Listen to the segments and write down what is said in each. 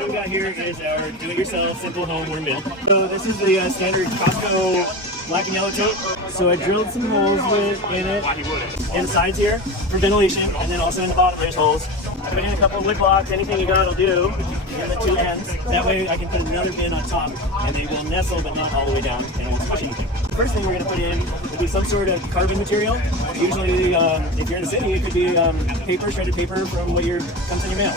what we got here is our do-it-yourself simple home worm bin. So this is the standard Costco black and yellow tote. So I drilled some holes in it, in the sides here for ventilation, and then also in the bottom there's holes. I put in a couple of wood blocks, anything you got will do, in the two ends. That way I can put another bin on top, and they will nestle but not all the way down, and it won't squish anything. The first thing we're going to put in would be some sort of carving material. Usually, if you're in the city, it could be paper, shredded paper from what comes in your mail.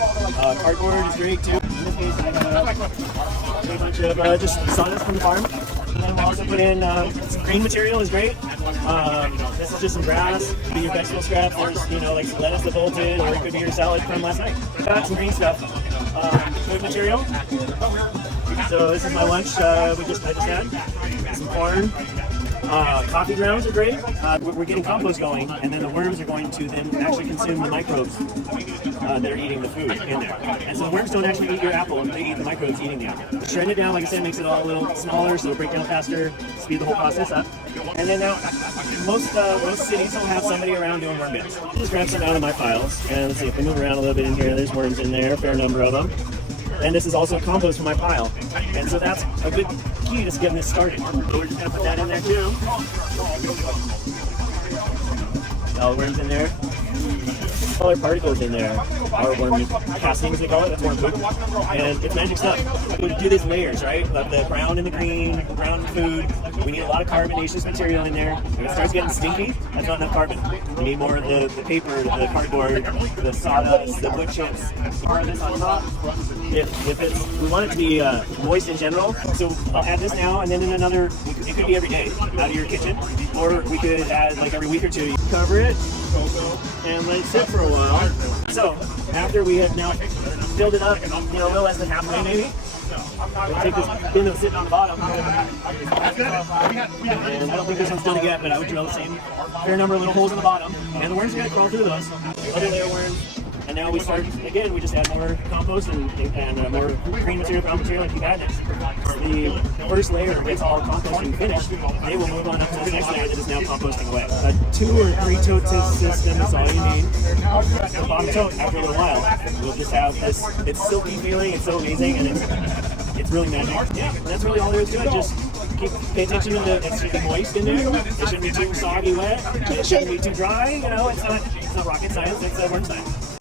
Cardboard is great too. In this case, I have a bunch of just sawdust from the farm. And then we'll also put in some green material is great. This is just some grass, could be your vegetable scraps. There's like some lettuce that bolted, or it could be your salad from last night. Got some green stuff. Food material. So this is my lunch. I just had some corn. Coffee grounds are great. We're getting compost going, and then the worms are going to then actually consume the microbes that are eating the food in there. And so the worms don't actually eat your apple, they eat the microbes eating the apple. Shredding it down, like I said, makes it all a little smaller, so it'll break down faster, speed the whole process up. And then now, most cities will have somebody around doing worm bins. Just grab some out of my files, and let's see if we move around a little bit in here. There's worms in there, a fair number of them. And this is also compost for my pile. And so that's a good key to getting this started. So we're just going to put that in there too. All the worms in there. Smaller particles in there are worm castings, they call it. That's worm poop. And it's magic stuff. We do these layers, right? Of the brown and the green, brown food. We need a lot of carbonaceous material in there. When it starts getting stinky, that's not enough carbon. We need more of the paper, the cardboard, the sawdust, the wood chips. More of this on top. We want it to be moist in general, so I'll add this now, and then in another, it could be every day out of your kitchen, or we could add like every week or two. Cover it and let it sit for a while. So after we have now filled it up, a little less than halfway maybe, we'll take this bin that's sitting on the bottom, and I don't think this one's done it yet, but I would drill the same fair number of little holes in the bottom, and the worms are going to crawl through those. Other layer worms. And now we start, again, we just add more compost and more green material, brown material, and keep adding it. The first layer gets all composting finished, they will move on up to the next layer that is now composting away. A 2 or 3 totes system is all you need. The bottom tote, after a little while, we'll just have this, it's silky feeling, it's so amazing, and it's really magic. Yeah, that's really all there is to it. Just pay attention to it should be moist in there, it shouldn't be too soggy wet, it shouldn't be too dry, it's not rocket science, it's worm science.